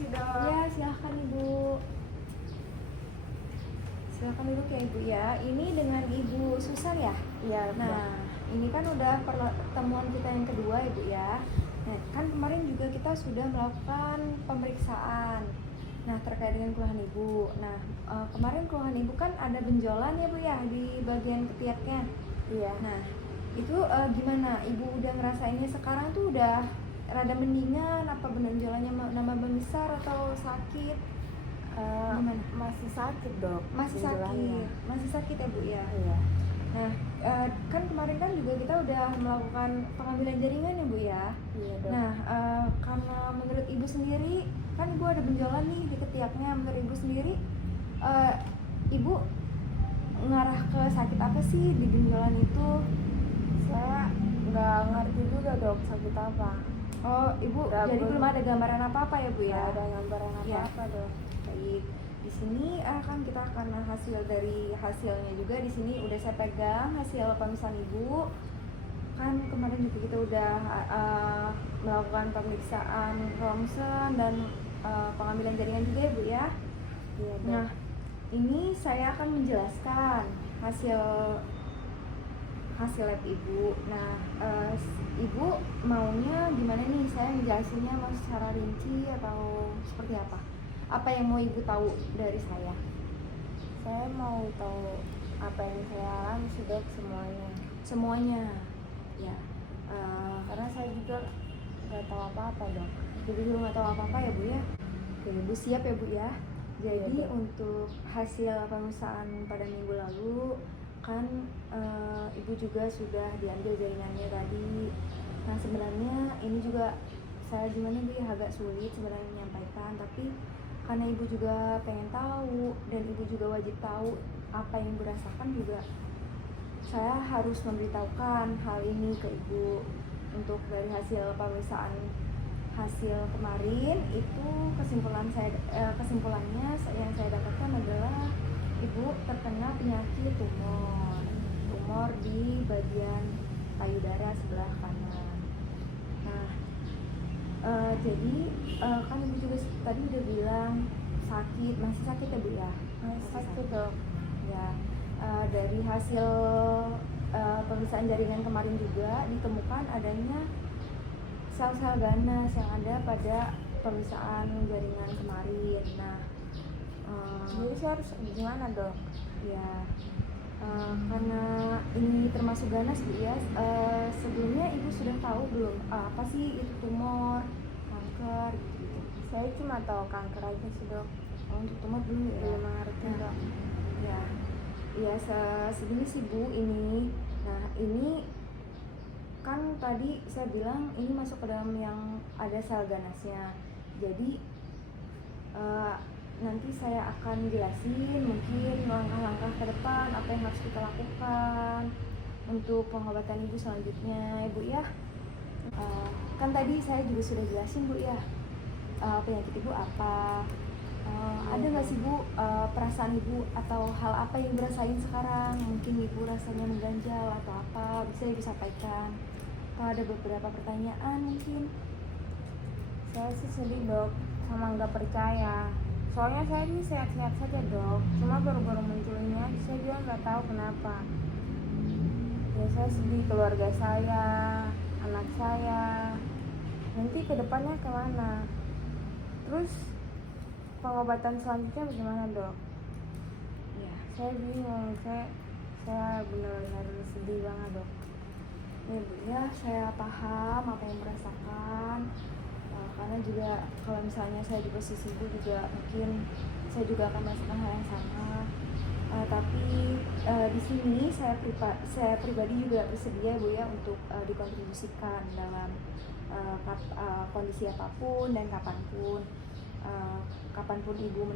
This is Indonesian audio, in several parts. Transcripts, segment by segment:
permisi dok. Ya, silahkan Ibu. Silahkan duduk ya Ibu ya. Ini dengan Ibu Susan ya? Iya. Nah, ini kan udah pertemuan kita yang kedua Ibu ya. Nah, kan kemarin juga kita sudah melakukan pemeriksaan. Nah, terkait dengan keluhan Ibu. Nah, kemarin keluhan Ibu kan ada benjolan ya Bu ya di bagian ketiaknya. Iya. Nah, itu gimana? Ibu udah ngerasainnya sekarang tuh udah rada mendingan? Apa benjolannya nambah besar atau sakit? Gimana? Masih sakit dok. Masih sakit, masih sakit ya Bu ya. Iya. Nah, kan kemarin kan juga kita udah melakukan pengambilan jaringan ya Bu ya. Iya dok. Nah, karena menurut Ibu sendiri kan Ibu ada benjolan nih di ketiaknya. Menurut Ibu sendiri, Ibu ngarah ke sakit apa sih di benjolan itu? Saya nggak ngerti juga dok sakit apa. Oh, Ibu jadi belum ada gambaran apa-apa ya Bu ya? Nggak ada gambaran Ya. apa-apa dok. Baik, di sini kan kita akan hasil dari hasilnya juga. Di sini udah saya pegang hasil pemeriksaan Ibu. Kan kemarin juga kita udah melakukan pemeriksaan ronsen dan pengambilan jaringan juga ya Bu ya. Iya dok. Nah, ini saya akan menjelaskan hasil lab Ibu. Nah, Ibu maunya gimana nih? Saya ngejelasinnya mau secara rinci atau seperti apa? Apa yang mau Ibu tahu dari saya? Saya mau tahu apa yang saya alami sih dok, Semuanya. Ya. Karena saya juga nggak tahu apa-apa dok. Jadi belum nggak tahu apa-apa ya Bu ya. Oke, Ibu siap ya Bu ya. Jadi Iya, Bu. untuk hasil pemeriksaan pada minggu lalu kan Ibu juga sudah diambil jaringannya tadi. Nah, sebenarnya ini juga saya gimana Bu ya, agak sulit sebenarnya menyampaikan, tapi karena Ibu juga pengen tahu dan Ibu juga wajib tahu apa yang Ibu rasakan, juga saya harus memberitahukan hal ini ke Ibu. Untuk dari hasil pemeriksaan hasil kemarin itu kesimpulannya yang saya dapatkan adalah Ibu terkena penyakit tumor di bagian payudara sebelah kanan. Nah, jadi kan Ibu juga tadi udah bilang sakit, masih sakit ya Bu ya? Masih sakit dok. Ya, dari hasil pemeriksaan jaringan kemarin juga ditemukan adanya sel-sel ganas yang ada pada pemeriksaan jaringan kemarin. Nah, Jadi saya harus gimana dok? ya, karena ini termasuk ganas Bu ya, sebelumnya Ibu sudah tahu belum apa sih itu tumor, kanker gitu? Saya cuma tahu kanker aja sih dok. Untuk tumor belum ya? Belum mengerti dok. Ya, ya segini sih Bu ini. Nah, ini kan tadi saya bilang ini masuk ke dalam yang ada sel ganasnya. Jadi nanti saya akan jelasin mungkin langkah-langkah ke depan apa yang harus kita lakukan untuk pengobatan Ibu selanjutnya, Ibu ya. Kan tadi saya juga sudah jelasin Bu ya, penyakit Ibu apa. Ada nggak sih Bu perasaan Ibu atau hal apa yang Ibu rasain sekarang? Mungkin Ibu rasanya mengganjal atau apa, bisa Ibu sampaikan. Kalau ada beberapa pertanyaan mungkin. Saya sih sedih dok, sama nggak percaya. Soalnya saya ini sehat-sehat saja dok, cuma baru-baru muncul ini aja, saya juga nggak tahu kenapa. Ya saya sedih, keluarga saya, anak saya, nanti kedepannya kemana? Terus pengobatan selanjutnya bagaimana dok? Ya, Saya bingung, saya benar-benar sedih banget dok. ya Bu ya, saya paham apa yang merasakan. Karena juga kalau misalnya saya di posisi Ibu juga mungkin saya juga akan merasakan hal yang sama. Tapi di sini saya pribadi juga bersedia Bu ya untuk dikontribusikan dalam kondisi apapun dan kapanpun. Kapanpun Ibu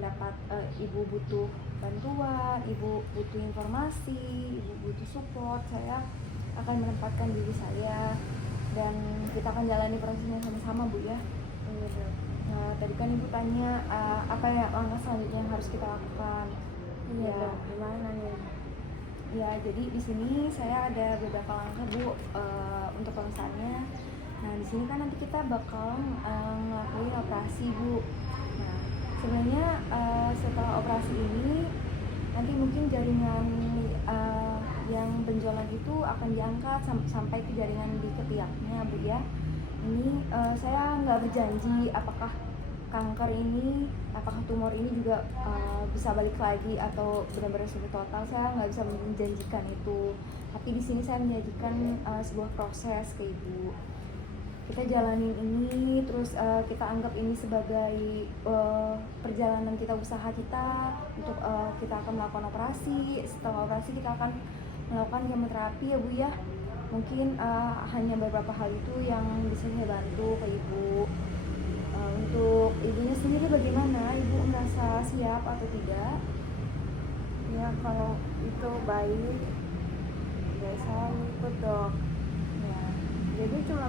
Ibu butuh bantuan, Ibu butuh informasi, Ibu butuh support, saya akan menempatkan diri saya dan kita akan jalani prosesnya sama-sama Bu ya. Nah, tadi kan Ibu tanya apa ya langkah selanjutnya yang harus kita lakukan. Iya Ya, dok, gimana nih? ya jadi di sini saya ada beberapa langkah Bu untuk pemesannya. Nah, di sini kan nanti kita bakal ngelakuin operasi Bu. sebenarnya setelah operasi ini nanti mungkin jaringan yang benjolan itu akan diangkat sampai ke jaringan di ketiaknya, Bu ya. Ini saya nggak berjanji apakah kanker ini, apakah tumor ini juga bisa balik lagi atau benar-benar sembuh total. Saya nggak bisa menjanjikan itu. Tapi di sini saya menjanjikan sebuah proses ke Ibu. Kita jalanin ini, terus kita anggap ini sebagai perjalanan kita, usaha kita untuk kita akan melakukan operasi. Setelah operasi kita akan melakukan kemoterapi ya Bu ya. Mungkin hanya beberapa hal itu yang bisa saya bantu ke Ibu. Untuk Ibunya sendiri bagaimana? Ibu merasa siap atau tidak? Ya kalau itu baik, ya saya ikut dok. Ya, jadi cuma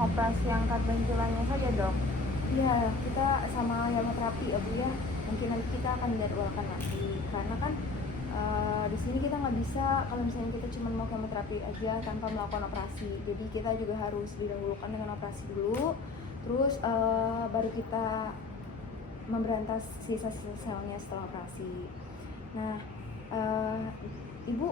operasi angkat benjolannya saja dok. Iya, kita sama kemoterapi ya Bu ya. Mungkin nanti kita akan jadwalkan lagi, karena kan di sini kita nggak bisa kalau misalnya kita cuma mau kemoterapi aja tanpa melakukan operasi. Jadi kita juga harus didahulukan dengan operasi dulu, terus baru kita memberantas sisa-sisa selnya setelah operasi. Nah, Ibu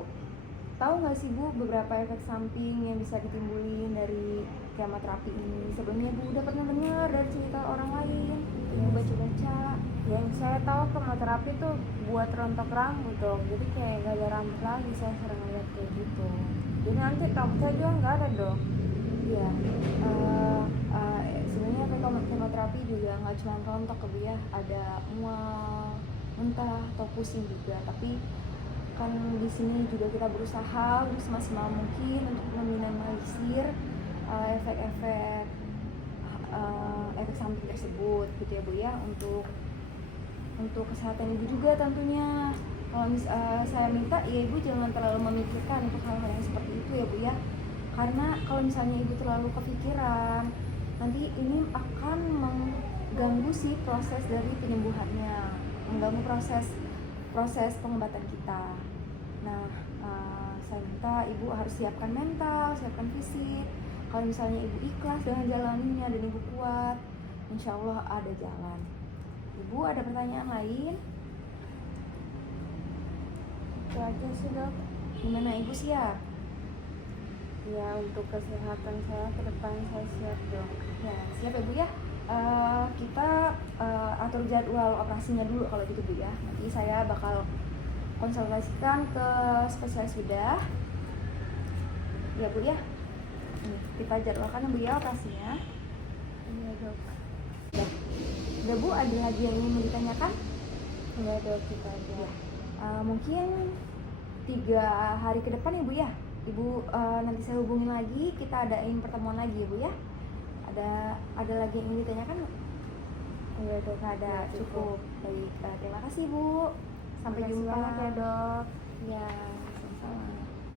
tahu nggak sih Bu beberapa efek samping yang bisa ditimbulin dari kemoterapi ini? Sebelumnya Ibu udah pernah dengar dari cerita orang lain? Ibu baca-baca? Yang saya tahu kemoterapi tuh buat rontok rambut dok, jadi kayak gak ada rambut lagi, saya sering lihat kayak gitu. Jadi nanti rambut saya juga nggak ada dok. Iya, sebenarnya efek kemoterapi juga nggak cuma rontok ke Bu ya, ada mual, muntah atau pusing juga. Tapi kan di sini juga kita berusaha untuk semaksimal mungkin untuk meminimalisir efek-efek efek samping tersebut gitu ya Bu ya, untuk kesehatan Ibu juga tentunya. Kalau saya minta ya Ibu jangan terlalu memikirkan untuk hal-hal yang seperti itu ya Bu ya, karena kalau misalnya Ibu terlalu kepikiran nanti ini akan mengganggu sih proses dari penyembuhannya, mengganggu proses pengobatan kita. Nah, saya minta Ibu harus siapkan mental, siapkan fisik. Kalau misalnya Ibu ikhlas dengan jalaninya dan Ibu kuat, insya Allah ada jalan. Ibu ada pertanyaan lain? Itu aja sih dok. Gimana Ibu siap? Ya untuk kesehatan saya ke depan saya siap dok. Ya siap ya Bu ya. Kita atur jadwal operasinya dulu kalau gitu Bu ya. Nanti saya bakal konsultasikan ke spesialis bedah ya Bu ya. Nih, kita jadwalkan Bu ya operasinya. Iya dok. Udah Bu, ada lagi yang ingin ditanyakan? Enggak dok, kita aja. Mungkin 3 hari ke depan ya Bu ya. Ibu nanti saya hubungin lagi, kita adain pertemuan lagi ya Bu ya. Ada lagi yang ingin ditanyakan? Iya dok. Nggak ada, Ya, cukup. Baik, terima kasih Bu. Sampai Makasih jumpa. banyak ya dok. Ya, sama-sama.